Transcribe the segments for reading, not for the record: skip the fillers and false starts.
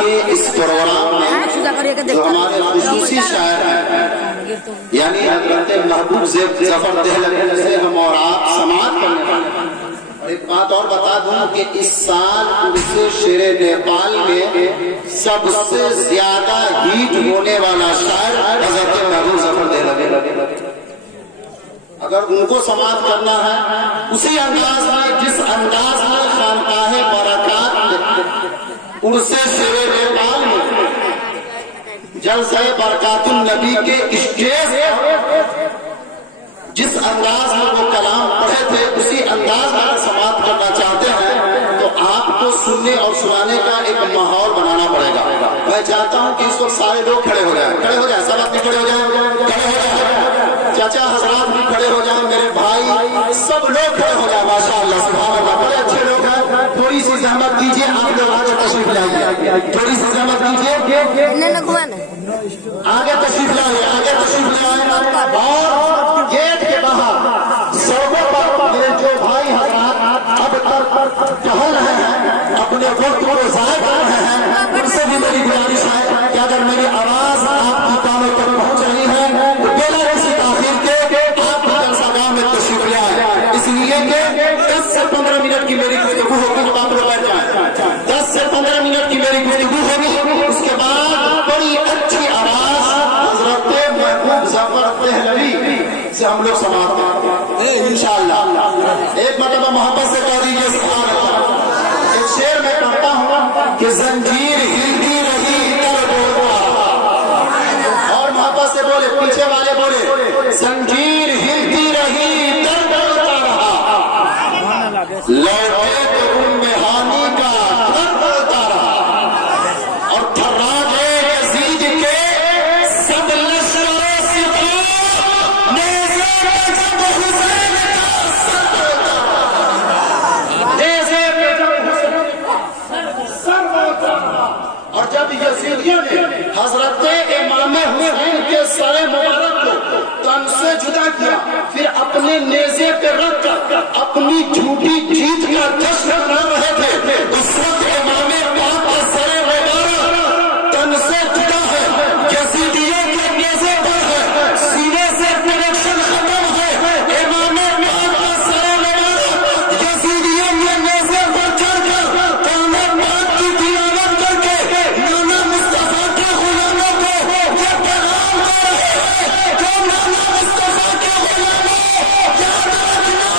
کے اس پروگرام میں جو ہمارے خصوصی شاعر ہیں یعنی حضرت محبوب ظفر دہلوی سے ہم اور آپ سماعت کرنے والے ہیں. ایک بات اور بتا دوں کہ اس سال عرصے شیر نیپال میں سب سے زیادہ ہیٹ ہونے والا شاعر حضرت محبوب ظفر دہلوی. اگر ان کو سماعت کرنا ہے اسی انداز میں جس انداز میں خانقاہ برکات عرصے شیر نیپال میں جلسہ برکات النبی کے اسٹیج جس انداز میں وہ کلام پڑھے تھے اسی انداز میں سماعت کرنا چاہتے ہیں تو آپ کو سننے اور سنانے کا ایک ماحول بنانا پڑے گا. میں چاہتا ہوں کہ اس وقت سارے لوگ کھڑے ہو جائیں سب آدمی کھڑے ہو جائیں چاچا حضرات بھی کھڑے ہو جائیں میرے بھائی سب لوگ کھڑے ہو جائیں. ماشاء اللہ سبحان اللہ بڑے اچھے لوگ ہیں. تھوڑی سی زحمت کیجیے آپ لوگ آگے تشریف لائیے تھوڑی سی زحمت کیجیے آگے تشریف لائیے اور گیٹ کے باہر سڑکوں پر میرے جو بھائی حضرات اب تک ٹہل رہے ہیں اپنے وقت کو ضائع کر رہے ہیں ان سے بھی میری گزارش ہے کہ اگر میری آواز آپ کی کانوں تک پہنچ رہی ہے تو بلا کسی تاخیر کے آپ جلسہ گاہ میں تشریف لے آئے. اس لیے کہ 10 سے 15 منٹ کی میری گفتگو ہوگی تو آپ لوگ بیٹھ جائیں 10 سے 15 منٹ کی میری گفتگو ہوگی. اس کے بعد بڑی اچھی آواز حضرت محبوب ظفر دہلوی سے ہم لوگ سماعت کریں انشاءاللہ. ایک مرتبہ محبت سے کہہ دیجیے سبحان اللہ. ایک شعر میں کہتا ہوں کہ زنجیر ہلتی رہی کر بولتا اور محبت سے بولے پیچھے والے بولے زنجیر ہلتی رہی کر بولتا رہا لوٹے تو ان میں ہانی کا کر بولتا رہا اور تھرا گئے یزید کے سب لشکر سپاہ نیزے پہ جب حسین کا سر بولتا نیزے پہ جب حسین کا سر بولتا اور جب یزیدیوں نے حضرت امام حسین کے سر مبارک کو تن سے جدا کیا پھر اپنے نیزے پہ رکھ کر اپنی جھوٹی جیت کا جشن منا رہے تھے اس وقت امام پاک کا سر مبارک تن سے جدا ہے یزیدیوں کے نیزے پر ہے سینے سے کنیکشن ختم ہے امام پاک کا سر مبارک یزیدیوں کے نیزے پر چڑھ کر امام پاک کی تلاوت کر کے نانا مصطفیٰ کے غلاموں کو یہ پیغام دے رہے ہیں کہ نانا مصطفیٰ کے غلاموں یاد رکھنا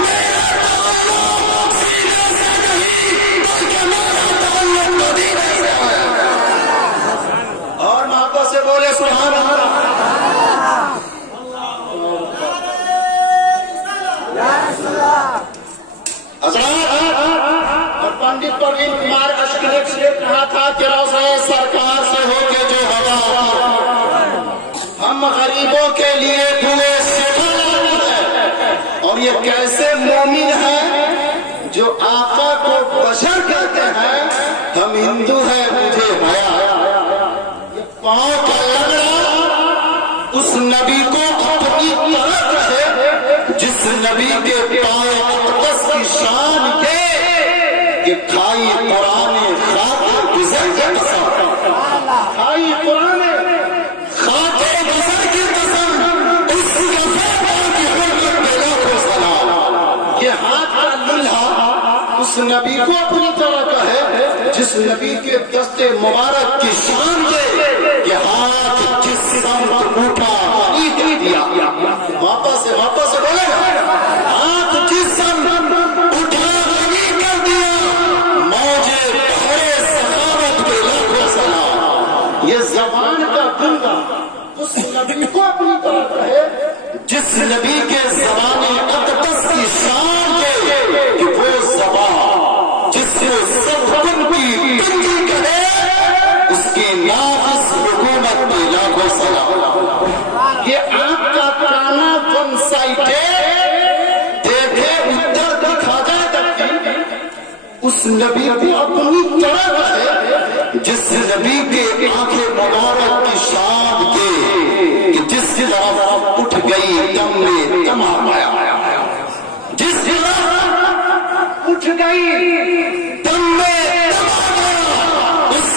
میرا تعلق سینے سے نہیں بلکہ میرا تعلق مدینے سے ہے. اور محبت سے بولے سبحان اللہ. اور پنڈت پروین کمار اشک نے کہا تھا کہ روضہ سرکار سے ہو کے جو ہوا ہم غریبوں کے لیے دعائیں سکھانا ہے. اور یہ کیسے مومن ہے جو آقا کو بشر کہتے ہیں ہم ہندو ہیں مجھے حیا. یہ پاؤں کا لگڑا اس نبی کو اپنی طرف رہے جس نبی کے پاؤں اقدس کی شان یہ کہ کھائی قرآن خاک گزر کی قسم کھائی قرآن خاک گزر کی قسم اس گفے کی حرمت میں لاکھوں سلام. یہ ہاتھ کا للہا اس نبی کو اپنی طرح کا ہے جس نبی کے دست مبارک کی شان یہ کہ ہاتھ جس سمت اٹھا نہیں دیا. واپس سے بولے گا ہاتھ جس سمت اٹھا نہیں کر دیا موجے بھرے سخاوت کے لاکھوں سلام. یہ زبان کا گنگا اس نبی کو اپنی طرح کا ہے جس نبی کے زبان اقدس کی شان ہے کہ وہ زبان جس سے سب حکم کی تنجی کرے اس کی ناقص حکومت کی لاکھوں سلام. یہ آپ کا کانا ون سائٹ ہے دیکھے ادھر دکھا جائے دکھیں اس نبی کو اپنی طرح کا ہے جس نبی کے آنکھیں مبارک کی شان کے کہ جس طرح اٹھ گئی دم میں تما پایا جس طرح اٹھ گئی دم میں اس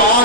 5